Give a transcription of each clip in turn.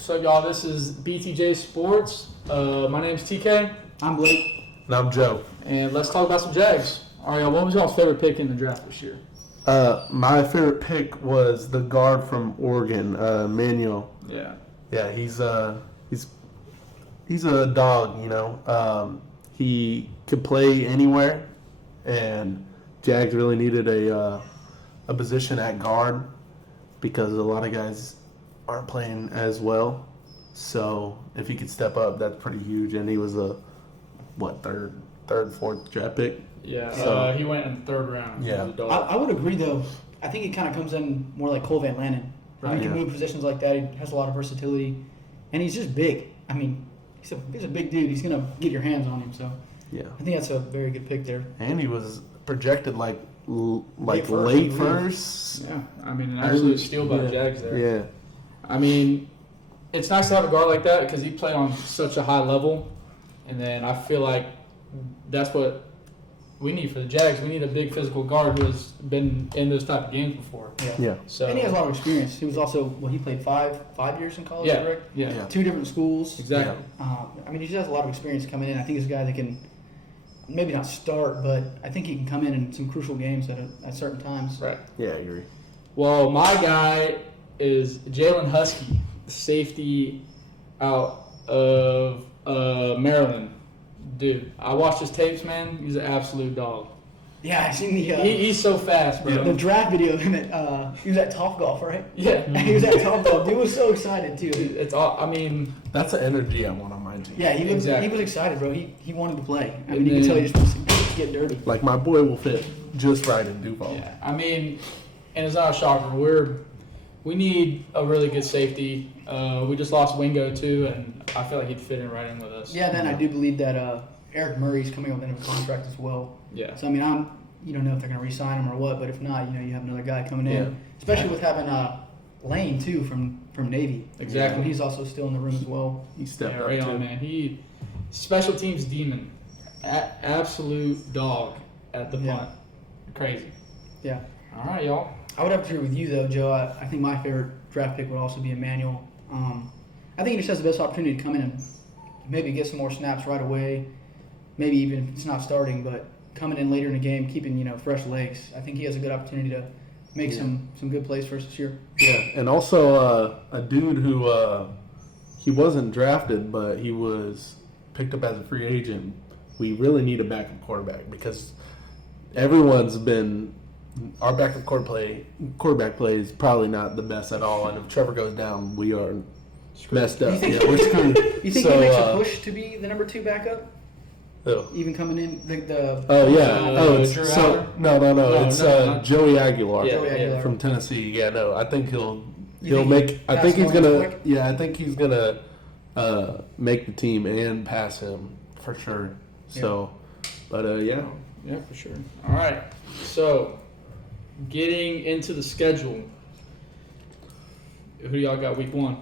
What's up, y'all? This is BTJ Sports. My name's TK. I'm Blake. And I'm Joe. And let's talk about some Jags. All right, y'all, what was y'all's favorite pick in the draft this year? My favorite pick was the guard from Oregon, Manuel. Yeah. Yeah, he's a dog, you know. He could play anywhere, and Jags really needed a position at guard because a lot of guys aren't playing as well. So if he could step up, that's pretty huge. And he was a third, fourth draft pick. Yeah. So, he went in the third round. Yeah. He was a dog. I would agree, though. I think he kind of comes in more like Cole Van Lannon. Right. He can move positions like that. He has a lot of versatility. And he's just big. I mean, he's a big dude. He's going to get your hands on him. So yeah. I think that's a very good pick there. And he was projected like late first. first. Yeah. I mean, an absolute steal by the Jags there. Yeah. I mean, it's nice to have a guard like that because he played on such a high level. And then I feel like that's what we need for the Jags. We need a big physical guard who has been in those type of games before. Yeah. So, And he has a lot of experience. He was also, he played five years in college, Yeah. correct? Yeah. 2 different schools. Exactly. I mean, he just has a lot of experience coming in. I think he's a guy that can maybe not start, but I think he can come in some crucial games at certain times. Right. Yeah, I agree. Well, my guy is Jalen Husky, the safety out of Maryland. Dude, I watched his tapes, man. He's an absolute dog. Yeah, I seen the He's so fast, bro. the draft video of him at he was at Topgolf, right? Yeah. He was at Topgolf. Dude was so excited too. It's all. I mean, That's the energy I want on my team. Yeah, he Exactly. was excited, bro. He wanted to play. I And mean, you can tell then- he just wants to get dirty. Like, my boy will fit just right in Duval. yeah. I mean, and it's not a shocker. We need a really good safety. We just lost Wingo too, and I feel like he'd fit in right in with us. Yeah, then I do believe that Eric Murray's coming up with a contract as well. Yeah. So I mean, you don't know if they're going to re-sign him or what, but if not, you have another guy coming in, Yeah. especially with having Lane too from Navy. Exactly. And he's also still in the room as well. He stepped Yeah, up, right too. on, man. He special teams demon, absolute dog at the Yeah. punt. Crazy. Yeah. All right, y'all. I would have to agree with you though, Joe. I think my favorite draft pick would also be Emmanuel. I think he just has the best opportunity to come in and maybe get some more snaps right away. Maybe even if it's not starting, but coming in later in the game, keeping fresh legs. I think he has a good opportunity to make some good plays for us this year. Yeah, and also a dude who he wasn't drafted, but he was picked up as a free agent. We really need a backup quarterback because everyone's been our backup quarterback play is probably not the best at all. And if Trevor goes down, we are messed up. You think- Yeah, we're screwed. You think So, he makes a push to be the number 2 backup, who? even coming in the? Oh yeah. Drew So Aller? no. It's not- Joey Aguilar Yeah, Joey Aguilar. from Tennessee. Yeah, no. I think he'll think make. I pass think he's him on gonna. quick? Yeah, I think he's gonna make the team and pass him for sure. So, but yeah. Yeah, for sure. All right. So, getting into the schedule. Who do y'all got week 1?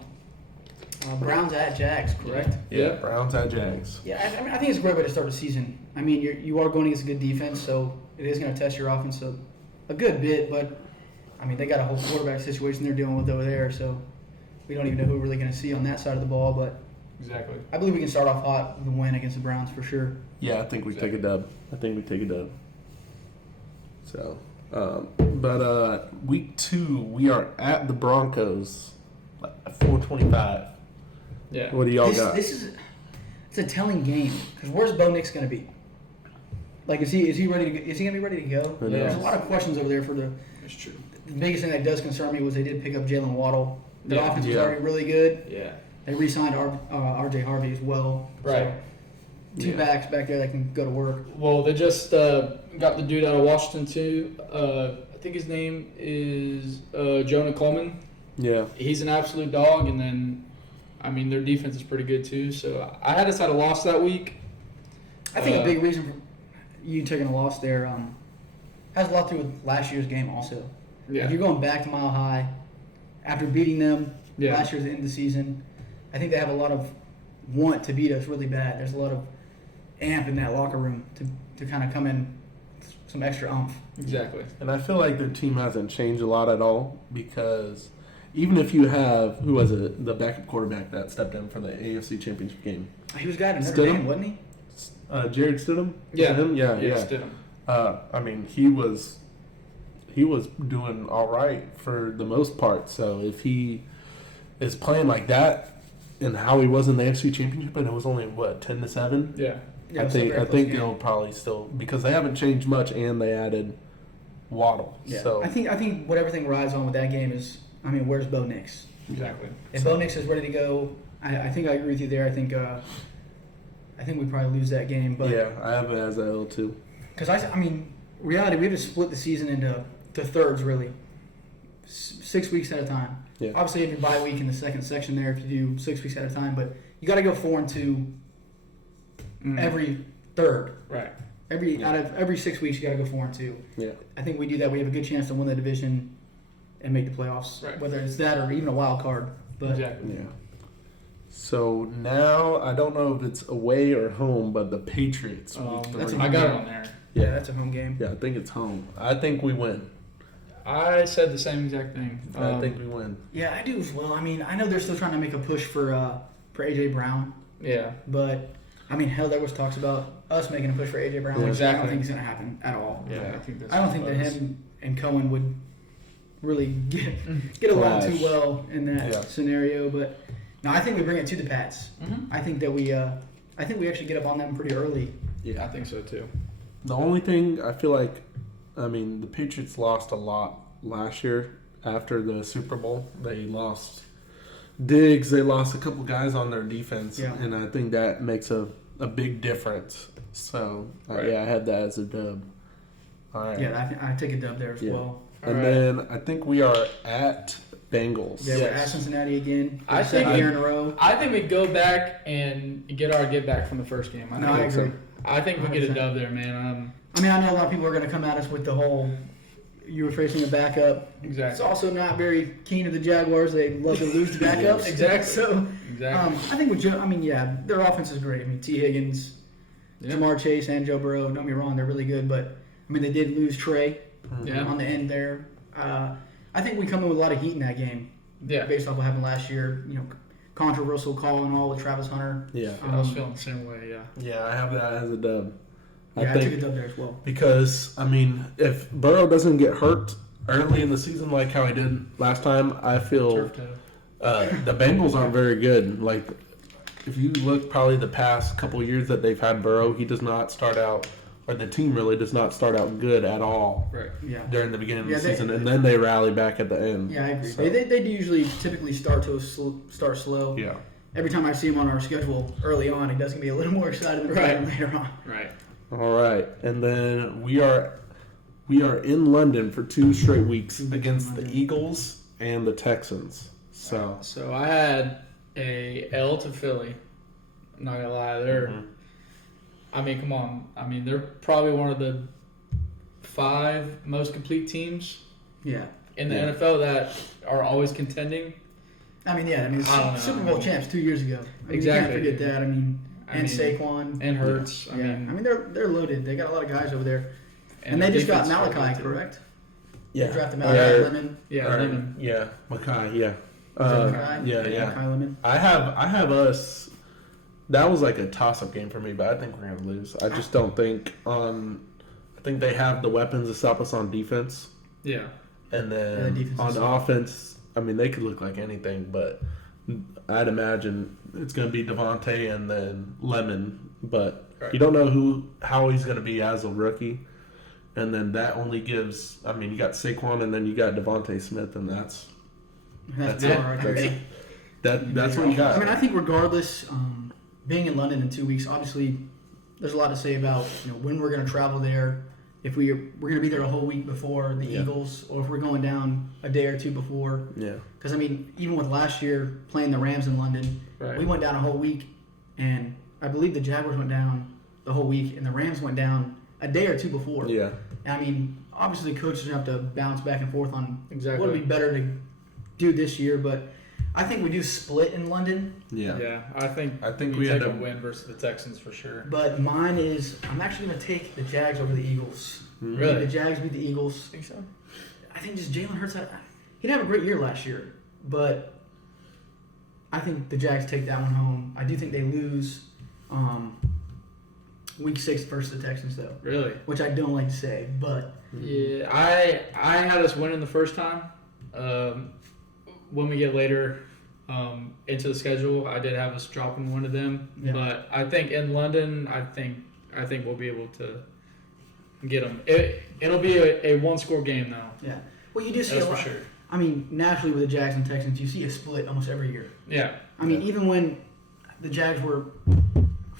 Browns at Jags, correct? Yeah. Browns at Jags. Yeah, I mean, I think it's a great way to start the season. I mean, you are going against a good defense, so it is going to test your offense a good bit. But I mean, they got a whole quarterback situation they're dealing with over there, so we don't even know who we're really going to see on that side of the ball. But Exactly. I believe we can start off hot with a win against the Browns for sure. Yeah, I think we take a dub. So, week 2 we are at the Broncos at 4:25. Yeah. What do y'all got? It's a telling game because where's Bo Nix going to be? Like, is he ready to? Is he going to be ready to go? Who There's a knows? lot of questions over there for the. That's true. The biggest thing that does concern me was they did pick up Jalen Waddle. The Yeah. offense was Yeah. already really good. Yeah. They re-signed R.J. Harvey as well. Right. So, 2 backs back there that can go to work. Well, they just got the dude out of Washington too. I think his name is Jonah Coleman. Yeah. He's an absolute dog, and then, I mean, their defense is pretty good too. So I had us at a loss that week. I think a big reason for you taking a loss there has a lot to do with last year's game also. Yeah. If you're going back to Mile High after beating them Yeah. last year's end of the season, I think they have a lot of want to beat us really bad. There's a lot of amp in that locker room to kind of come in some extra oomph. Exactly. And I feel like their team hasn't changed a lot at all because even if you have, who was it, the backup quarterback that stepped in for the AFC Championship game? He was guy in Notre Stidham? Dame, wasn't he? Jared Stidham? Yeah. Stidham? Yeah. Stidham. I mean, he was doing all right for the most part. So if he is playing like that and how he was in the AFC Championship, and it was only 10-7. Yeah. Yeah, I it was a think very close game. it'll probably still, because they haven't changed much and they added Waddle. Yeah. So I think what everything rides on with that game is, I mean, where's Bo Nix? Exactly. If Bo Nix is ready to go, I think I agree with you there. I think we probably lose that game, but yeah, I have it as a L too. because I mean, reality, we have to split the season into thirds really, 6 weeks at a time. Yeah. Obviously, if you bye week in the second section there, if you do 6 weeks at a time, but you got to go 4-2 every third. Right. Out of every 6 weeks, you got to go 4-2. Yeah. I think we do that. We have a good chance to win the division and make the playoffs, Right. whether it's that or even a wild card. But Exactly. Yeah. So now I don't know if it's away or home, but the Patriots. week that's three. I got it on there. yeah, that's a home game. Yeah, I think it's home. I think we win. I said the same exact thing. I think we win. Yeah, I do as well. I mean, I know they're still trying to make a push for AJ Brown, Yeah. but I mean, hell, there was talks about us making a push for AJ Brown, Yeah. which I Exactly. don't think is going to happen at all. Yeah. I think that's. I don't think that him and Cohen would really get along Clash. too well in that Yeah. scenario. But no, I think we bring it to the Pats. Mm-hmm. I think that we actually get up on them pretty early. Yeah, I think so too. The only thing I feel like, I mean, the Patriots lost a lot last year after the Super Bowl. They lost Diggs. They lost a couple guys on their defense, Yeah. and I think that makes a big difference. So, Right. yeah, I had that as a dub. All right. Yeah, I take a dub there as Yeah. well. And All right. then I think we are at Bengals. Yeah, we're Yes. at Cincinnati again. I Second think- year in a row. I think we go back and get our get back from the first game. No, I think so. agree. I think we get a 100%. dub there, man. I mean, I know a lot of people are going to come at us with the whole you were facing a backup. It's Exactly. also not very keen to the Jaguars. They love to lose to backups. Exactly. So, Exactly. I think with Joe, I mean, yeah, their offense is great. I mean, T. Higgins, Yeah. Jamar Chase, and Joe Burrow. Don't get me wrong, they're really good. But I mean, they did lose Trey Yeah. on the end there. I think we come in with a lot of heat in that game Yeah. based off what happened last year. You know, controversial call and all with Travis Hunter. Yeah. I was feeling the same way. Yeah. Yeah, I have that as a dub. Yeah, I took a dub there as well. Because, I mean, if Burrow doesn't get hurt early in the season like how he did last time, I feel Turf toe. the Bengals aren't very good. Like, if you look probably the past couple of years that they've had Burrow, he does not start out, or the team really does not start out good at all Right. Yeah. during the beginning of Yeah, the season, and then they rally back at the end. Yeah, I agree. So, They do usually typically start slow. yeah. Every time I see him on our schedule early on, he does get me a little more excited than Right. later on. Right. All right, and then we are in London for 2 straight weeks against the Eagles and the Texans. So So I had a L to Philly. I'm not gonna lie, I mean, come on. I mean, they're probably one of the 5 most complete teams Yeah. in the Yeah. NFL that are always contending. I mean, yeah. I mean, I don't know. Super Bowl champs 2 years ago. I mean, Exactly. You can't forget that. I mean, and Saquon. And Hurts. I mean, they're loaded. They got a lot of guys over there. And their they just got defense is Malachi, too. correct? yeah, They drafted Malachi Lemon. Yeah, Or- Lemon. yeah, Makai, yeah. Is that Malachi? Yeah. Malachi Lemon. I have us. That was like a toss-up game for me, but I think we're gonna lose. I just don't think I think they have the weapons to stop us on defense, Yeah. and Yeah, then the defense on is- offense, I mean they could look like anything, but I'd imagine it's gonna be Devontae and then Lemon, but Right. you don't know how he's gonna be as a rookie. And then that only gives, I mean, you got Saquon and then you got Devontae Smith, and that's That's it. all right there. That's what you got. I mean, I think regardless, being in London in 2 weeks, obviously, there's a lot to say about when we're going to travel there. If we're going to be there a whole week before the Yeah. Eagles, or if we're going down a day or two before. Yeah. Because I mean, even with last year playing the Rams in London, Right. we went down a whole week, and I believe the Jaguars went down the whole week, and the Rams went down a day or two before. Yeah. And I mean, obviously, coaches have to bounce back and forth on Exactly. what would be better to do this year, but I think we do split in London. Yeah. Yeah. I think we take had a to win versus the Texans for sure. But mine is, I'm actually going to take the Jags over the Eagles. Mhm. Really? The Jags beat the Eagles. Think so? I think just Jalen Hurts, he didn't have a great year last year, but I think the Jags take that one home. I do think they lose week 6 versus the Texans, though, Really? which I don't like to say, but Yeah, I had us winning the first time. When we get later into the schedule, I did have us dropping one of them. Yeah. But I think in London, I think we'll be able to get them. It'll be a one-score game though. yeah. Well, you do see That's a for lot. sure. I mean, naturally with the Jags and Texans, you see a split almost every year. Yeah. I mean, even when the Jags were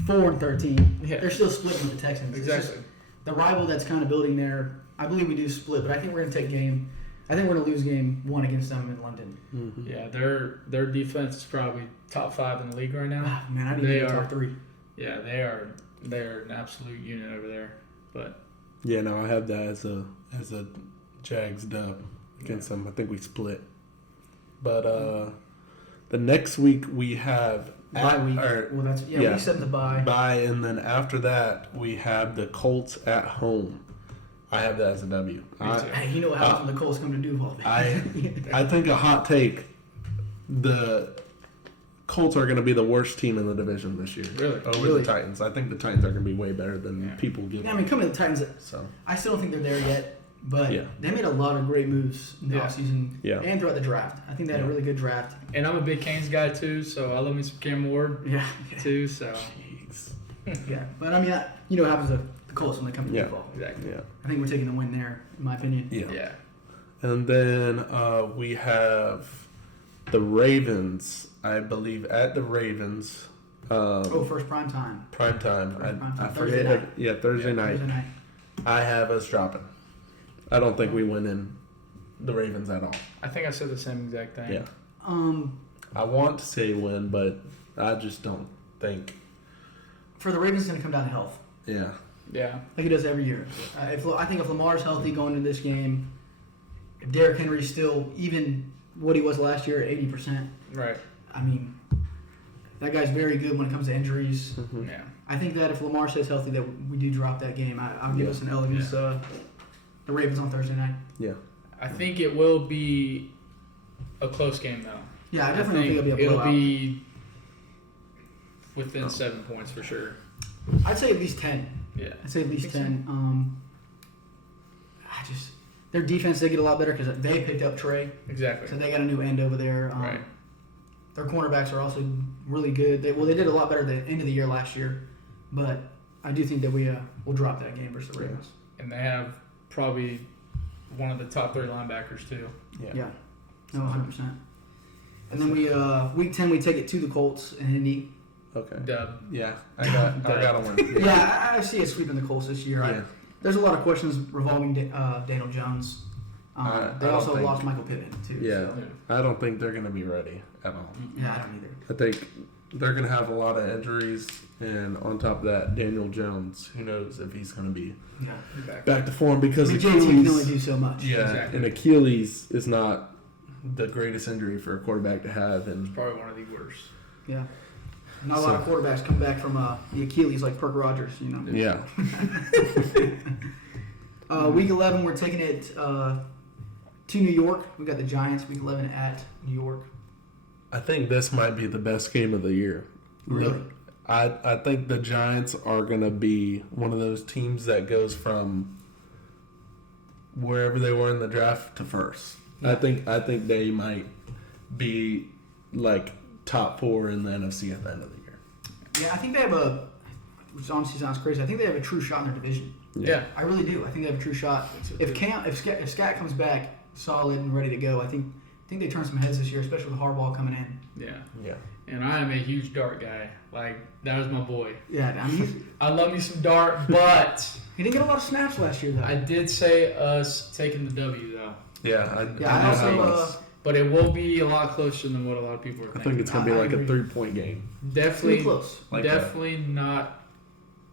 4-13, Yeah. they're still splitting with the Texans. It's just Exactly. the rival that's kind of building there. I believe we do split, but I think we're going to take game. I think we're going to lose game 1 against them in London. Mm-hmm. Yeah, their defense is probably top 5 in the league right now. Ah, man, I didn't They even are. top 3. Yeah, they're an absolute unit over there. But Yeah, no, I have that as a Jags dub against them. I think we split. But the next week we have Bye week. or Well, that's yeah. week 7 the bye. bye, and then after that we have the Colts at home. I have that as a W. too. Hey, you know what happens when the Colts come to Duval? I think a hot take. The Colts are going to be the worst team in the division this year. Really? Over Really? the Titans. I think the Titans are going to be way better than Yeah. people give Yeah, I them. mean, coming to the Titans, So I still don't think they're there yet, but Yeah. they made a lot of great moves in the Yeah. offseason Yeah. and throughout the draft. I think they had a Yeah. really good draft. and I'm a big Canes guy too, so I love me some Cam Ward Yeah. too. So jeez. Yeah. But, I mean, you know what happens to the Colts when they come to Yeah. Duval. exactly. Yeah. I think we're taking the win there, in my opinion. Yeah. Yeah. And then we have the Ravens, I believe, at the Ravens. First prime time. Prime time. First prime I time. Thursday forget. night. Yeah, Thursday night. Thursday night. I have us dropping. I don't think we win in the Ravens at all. I think I said the same exact thing. Yeah. I I want to say win, but I just don't think. For the Ravens, it's going to come down to health, Yeah. Yeah. like it does every year. I think if Lamar's healthy going into this game, if Derrick Henry's still even what he was last year at 80%, Right. I mean, that guy's very good when it comes to injuries. Mm-hmm. Yeah. I think that if Lamar stays healthy, that we do drop that game. I'll give Yeah. us an L against the Ravens on Thursday night. Yeah. I think it will be a close game though. Yeah, I definitely think it'll be a it'll blowout. be within 7 points for sure. I'd say at least 10. Yeah. I'd say at least Think so. 10. Their defense, they get a lot better because they picked up Trey. Exactly. So they got a new end over there. Right. Their cornerbacks are also really good. They did a lot better at the end of the year last year, but I do think that we'll drop that game versus the Ravens. And they have probably one of the top 3 linebackers too. Yeah, no, 100%. And then week 10 we take it to the Colts in Indy. Okay. Dub. Yeah. I got to win. Yeah, I see us sweeping the Colts this year. Yeah. There's a lot of questions revolving Daniel Jones. I They don't also think- lost Michael Pittman too. Yeah. So. I don't think they're going to be ready at all. Yeah, I don't either. I think they're going to have a lot of injuries, and on top of that, Daniel Jones, who knows if he's going to be Yeah. back to form because JT can only Achilles. do so much. Yeah, Exactly. and Achilles is not the greatest injury for a quarterback to have, and Probably one of the worst. Yeah. Not a lot of quarterbacks come back from the Achilles like Perk Rogers, you know. yeah, Week 11, we're taking it to New York. We got the Giants. Week 11 at New York. I think this might be the best game of the year. Really? I think the Giants are going to be one of those teams that goes from wherever they were in the draft to first. Yeah. I think they might be like top 4 in the NFC at the end of the year. Yeah, I think they have which honestly sounds crazy. I think they have a true shot in their division. Yeah. I really do. I think they have a true shot. If Scat comes back solid and ready to go, I think they turn some heads this year, especially with Harbaugh coming in. Yeah. Yeah. And I am a huge Dart guy. Like, that was my boy. Yeah, I mean, I love me some Dart, but he didn't get a lot of snaps last year though. I did say us taking the W though. Yeah, I also But it will be a lot closer than what a lot of people are I thinking. think it's going to be I like a agree. 3-point game. pretty Definitely, close. Like definitely not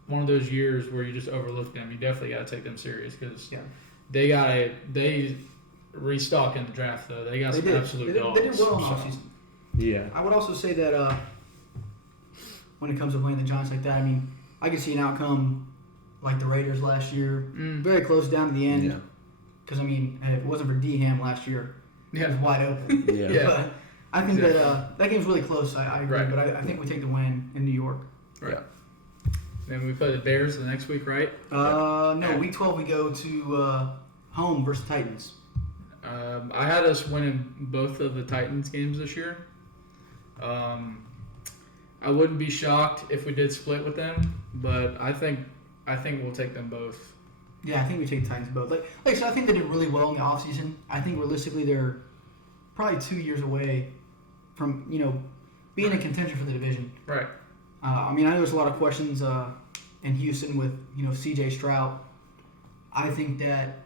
one of those years where you just overlook them. You definitely got to take them serious because Yeah. they restock in the draft though. They got They some did. absolute They dogs. did well in So, offseason. Yeah. I would also say that when it comes to playing the Giants like that, I mean, I could see an outcome like the Raiders last year, very close down to the end. Yeah. Because I mean, if it wasn't for D-Ham last year, it was Yeah. wide open. Yeah. Yeah. I think that game's really close. I agree, Right. but I think we take the win in New York. Right. Then we play the Bears the next week, right? No, week 12 we go to home versus Titans. I had us winning both of the Titans games this year. I wouldn't be shocked if we did split with them, but I think we'll take them both. Yeah, I think we take the Titans both. Like so I think they did really well in the offseason. I think realistically they're probably 2 years away from, being a contention for the division. Right. I know there's a lot of questions in Houston with, C.J. Stroud. I think that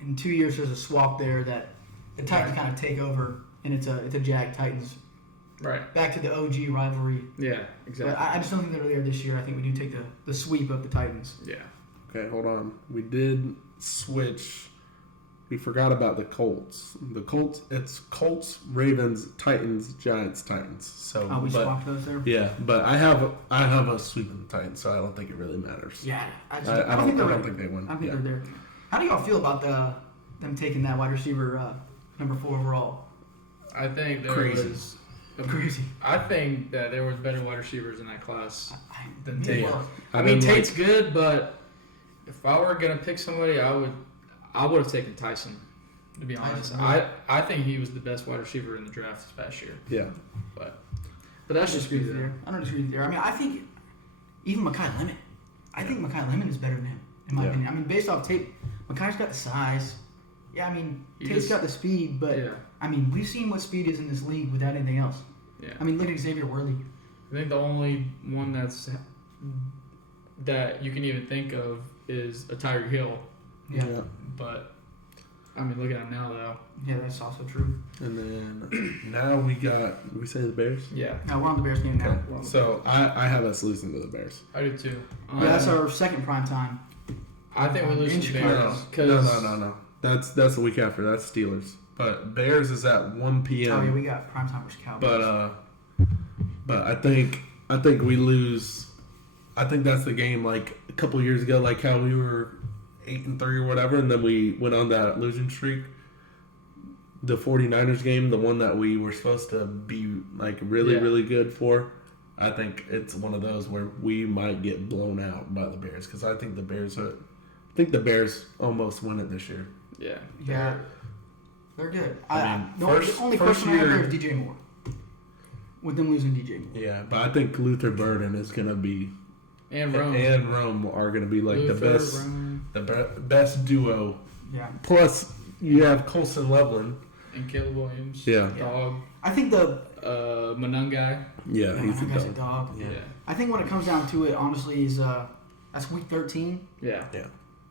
in 2 years there's a swap there that the Titans kind of take over, and it's a Jag Titans. Right. Back to the OG rivalry. Yeah, exactly. But I just don't think they're there this year. I think we do take the sweep of the Titans. Yeah. Okay, hold on. We did switch. We forgot about the Colts. The Colts, it's Colts, Ravens, Titans, Giants, Titans. So, We swapped those there? Yeah, but I have a sweep of the Titans, so I don't think it really matters. Yeah. I don't think they win. I think they're there. How do y'all feel about them taking that wide receiver number 4 overall? I think there Crazy. was Crazy. I think that there was better wide receivers in that class than Yeah. Tate. Well, I mean, Tate's good, but if I were gonna pick somebody, I would have taken Tyson. To be honest, Tyson, I think he was the best wide receiver in the draft this past year. Yeah. But that's just me there. I don't disagree with you there. I mean, I think even Mekhi Lemon. I think Mekhi Lemon is better than him, in my opinion. I mean, based off Tate, Mekhi's got the size. Yeah, I mean, Tate's got the speed, but I mean, we've seen what speed is in this league without anything else. Yeah. I mean, look at Xavier Worthy. I think the only one that you can even think of is a Tyreek Hill. Yeah. But I mean, look at him now, though. Yeah, that's also true. And then now we say the Bears? Yeah. No, we're on the Bears game now. Okay. So I have us losing to the Bears. I do too. Yeah, that's our second prime time. I think we lose in to the Chicago. Bears. No. That's the week after. That's Steelers. But Bears is at 1 p.m. Oh yeah, we got prime time versus Cowboys. But I think we lose. I think that's the game like a couple years ago, like how we were 8-3 or whatever, and then we went on that losing streak. The 49ers game, the one that we were supposed to be like really good for. I think it's one of those where we might get blown out by the Bears because I think the Bears almost win it this year. Yeah. Yeah. They're good. The only question I have there is DJ Moore. With them losing DJ Moore. Yeah, but I think Luther Burden is going to be And Rome. And Rome are going to be like Luther, the best duo. Yeah. Plus, you have Colson Loveland. And Caleb Williams. Yeah. Dog. I think Monungai. Yeah, he's a guy's dog. a dog. Yeah. I think when it comes down to it, honestly, is that's week 13 Yeah.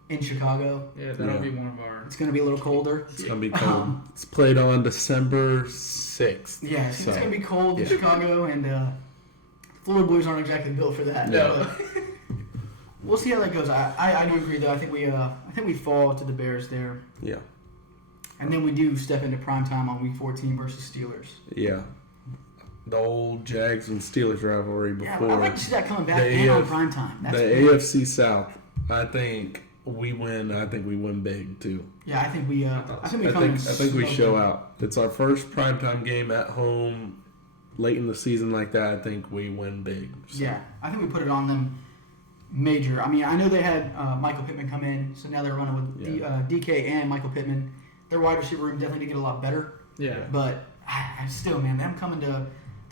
in Chicago. Yeah, that'll be one of our. It's going to be a little colder. It's going to be cold. It's played on December 6th. Yeah, it's going to be cold in Chicago, and Florida boys aren't exactly built for that. No. We'll see how that goes. I do agree, though. I think we fall to the Bears there. Yeah. And then we do step into primetime on week 14 versus Steelers. Yeah. The old Jags and Steelers rivalry before. Yeah, I'd like to see that coming back in on primetime. The AFC South, I think we win. I think we win big, too. Yeah, I think we show out. It's our first primetime game at home late in the season like that. I think we win big. So. Yeah, I think we put it on them major. I mean, I know they had Michael Pittman come in, so now they're running with DK and Michael Pittman. Their wide receiver room definitely did get a lot better. Yeah. But I still, man, them coming to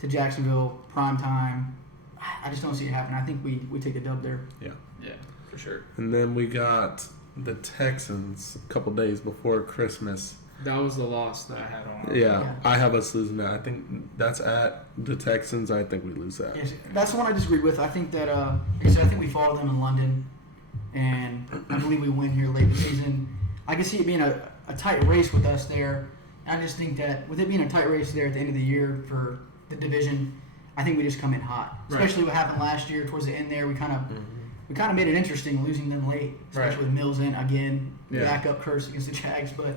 Jacksonville prime time, I just don't see it happen. I think we take the dub there. Yeah. Yeah, for sure. And then we got the Texans a couple days before Christmas. That was the loss that I had on. Yeah, I have us losing that. I think that's at the Texans. I think we lose that. Yes, that's the one I disagree with. I think that, like I said, I think we follow them in London, and I believe we win here late in the season. I can see it being a tight race with us there. I just think that with it being a tight race there at the end of the year for the division, I think we just come in hot. Especially what happened last year towards the end there. We kind of made it interesting losing them late, especially with Mills in again, backup curse against the Jags. But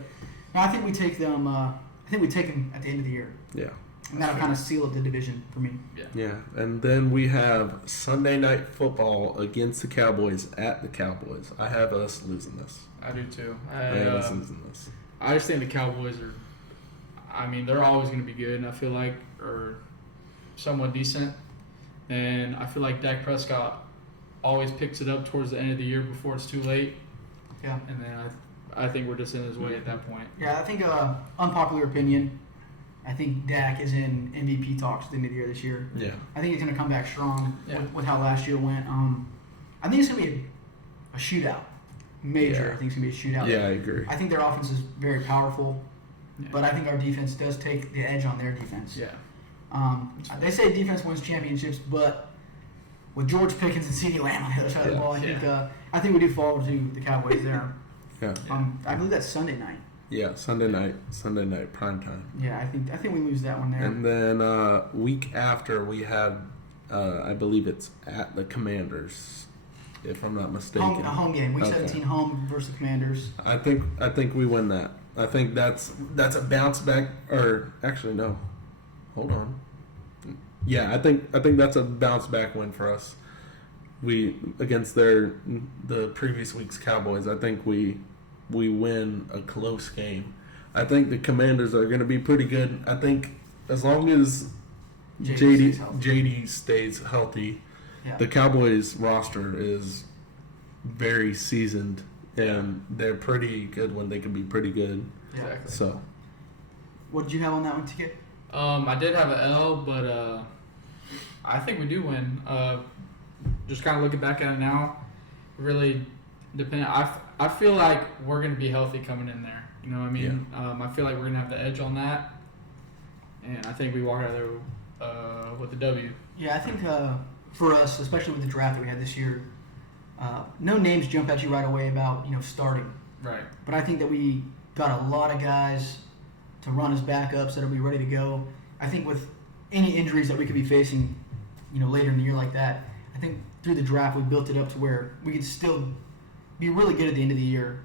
no, I think we take them. I think we take them at the end of the year. Yeah. And that'll kind of seal up the division for me. Yeah. And then we have Sunday Night Football against the Cowboys at the Cowboys. I have us losing this. I do too. I have us losing this. I just think the Cowboys are. I mean, they're always going to be good, and I feel like, or somewhat decent. And I feel like Dak Prescott always picks it up towards the end of the year before it's too late. Yeah. And then I think we're just in his way at that point. Yeah, I think unpopular opinion. I think Dak is in MVP talks at the end of the year this year. Yeah. I think he's going to come back strong Yeah. with how last year went. I think it's going to be a shootout. Major. Yeah. I think it's going to be a shootout. Yeah, I agree. I think their offense is very powerful, Yeah. but I think our defense does take the edge on their defense. Yeah. They say defense wins championships, but with George Pickens and CeeDee Lamb on the other side of the ball, I think we do fall to the Cowboys there. Yeah. I believe that's Sunday night. Yeah, Sunday night, prime time. Yeah, I think we lose that one there. And then week after we had, I believe it's at the Commanders, if I'm not mistaken. A home game, week Okay. 17 home versus the Commanders. I think we win that. I think that's a bounce back. Or actually, no. Hold on. Yeah, I think that's a bounce back win for us. We against the previous week's Cowboys. I think we win a close game. I think the Commanders are going to be pretty good. I think as long as JD stays healthy, Yeah. the Cowboys roster is very seasoned and they're pretty good when they can be pretty good. Yeah. Exactly. So What did you have on that one, TK? I did have an L, but I think we do win. Just kind of looking back at it now, really depending. I feel like we're going to be healthy coming in there. You know what I mean? I feel like we're going to have the edge on that, and I think we walk out of there with the W. Yeah, I think for us, especially with the draft that we had this year, no names jump at you right away about starting. Right. But I think that we got a lot of guys to run as backups that'll be ready to go. I think with any injuries that we could be facing, later in the year like that, I think through the draft we built it up to where we could still be really good at the end of the year.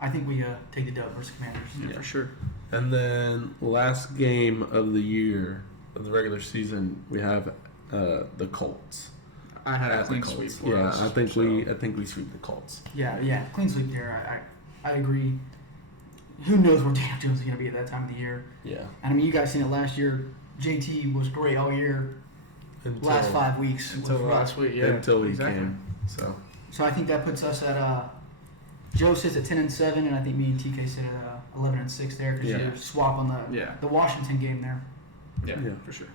I think we take the dub versus Commanders. Yeah, for sure. and then last game of the year of the regular season we have the Colts. I had a At the clean Colts. sweep for Yeah, us. I think we sweep the Colts. Yeah, clean sweep there. I agree. Who knows where Daniel Jones is going to be at that time of the year? Yeah. And I mean, you guys seen it last year. JT was great all year. Last 5 weeks was Until rough. last week, yeah. Until he exactly. came. So I think that puts us at Joe sits at 10-7, and I think me and TK sit at 11-6 there because Yeah. you swap on the Washington game there. Yeah, Yeah. for sure.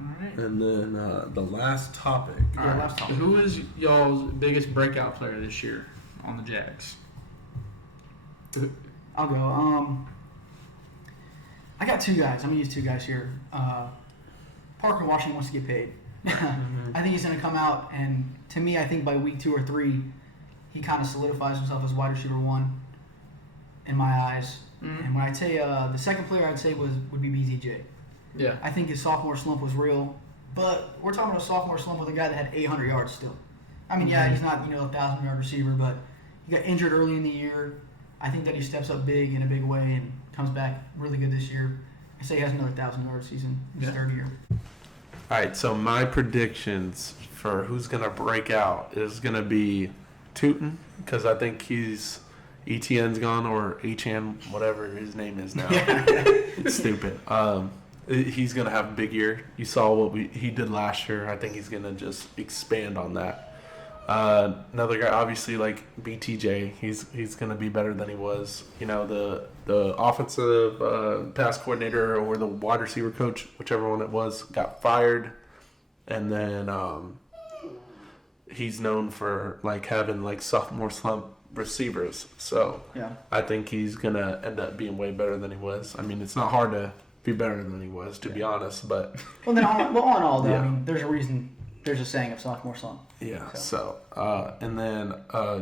All right. and then the last topic. All Yeah, right. last topic. Who is y'all's biggest breakout player this year on the Jags? I'll go. I got two guys. I'm gonna use two guys here. Parker Washington wants to get paid. I think he's gonna come out, and to me, I think by week 2 or 3, he kind of solidifies himself as wide receiver 1 in my eyes. Mhm. And when I say the second player, I'd say would be BTJ. Yeah. I think his sophomore slump was real, but we're talking about a sophomore slump with a guy that had 800 yards still. I mean, yeah, he's not a 1,000-yard receiver, but he got injured early in the year. I think that he steps up big in a big way and comes back really good this year. I say he has another 1,000-yard season in his third year. All right, so my predictions for who's going to break out is going to be Tootin, because I think ETN's gone, or HN, whatever his name is now. It's stupid. He's going to have a big year. You saw what he did last year. I think he's going to just expand on that. Another guy, obviously, like BTJ, he's going to be better than he was. The offensive pass coordinator or the wide receiver coach, whichever one it was, got fired, and then he's known for having sophomore slump receivers. So Yeah. I think he's going to end up being way better than he was. I mean, it's not hard to be better than he was, to be honest, but Well, then on all though, Yeah. I mean, there's a reason. There's a saying of sophomore slump. yeah. So and then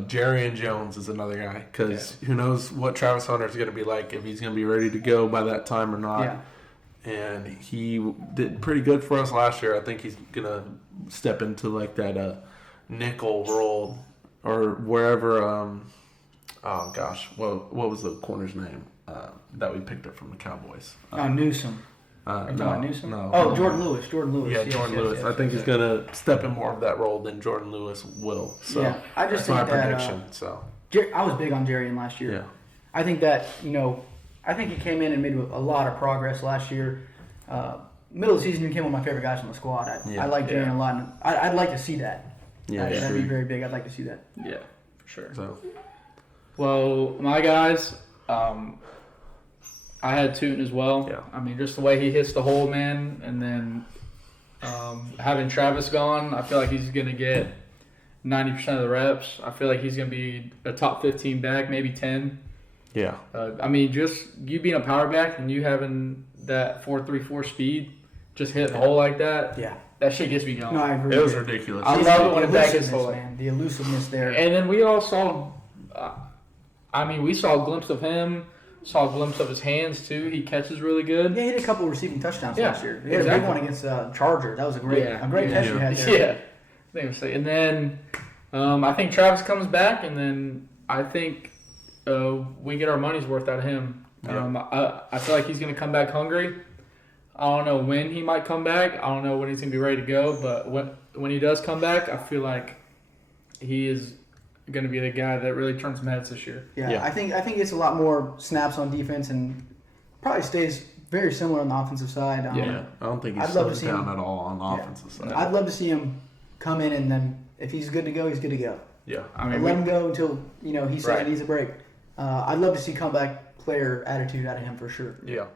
Jerry Jones is another guy, because who knows what Travis Hunter is going to be like, if he's going to be ready to go by that time or not. Yeah. And he did pretty good for us last year. I think he's going to step into that nickel role or wherever. Oh gosh, what was the corner's name that we picked up from the Cowboys? Newsom. Are you talking about Newsom? No. Oh, Jordan Lewis. Yeah, Yes, Jordan yes, Lewis. yes, I think yes, he's going to step in more of that role than Jordan Lewis will. So Yeah, I just that's my think that, prediction. So I was big on Jerry in last year. yeah, I think that, I think he came in and made a lot of progress last year. Middle of the season, he became one of my favorite guys on the squad. I like Jaren a lot. And I'd like to see that. Yeah, that'd be very big. I'd like to see that. Yeah, for sure. So, Well, my guys, I had Tootin as well. Yeah. I mean, just the way he hits the hole, man, and then having Travis gone, I feel like he's going to get 90% of the reps. I feel like he's going to be a top 15 back, maybe 10. yeah. I mean, just you being a power back and you having that 4.34 speed, just hit the hole like that. Yeah. That shit gets me going. No, I agree. It was ridiculous. I love it when the a back is elusiveness, full. man. The elusiveness there. And then we all saw, we saw a glimpse of him, saw a glimpse of his hands too. He catches really good. Yeah, he had a couple of receiving touchdowns Yeah, last year. He had a big exactly. one against Charger. That was a great catch you had there. Yeah. I think so. And then I think Travis comes back, and then I think we get our money's worth out of him. Yeah. I feel like he's going to come back hungry. I don't know when he might come back. I don't know when he's going to be ready to go. But when he does come back, I feel like he is going to be the guy that really turns some heads this year. Yeah, I think he gets a lot more snaps on defense and probably stays very similar on the offensive side. Yeah, I don't think I'd he's love to slowed see down him. at all on the offensive side. I'd love to see him come in and then if he's good to go, he's good to go. Yeah. I mean, Let him go until he says Right. he needs a break. I'd love to see comeback player attitude out of him for sure. Yeah.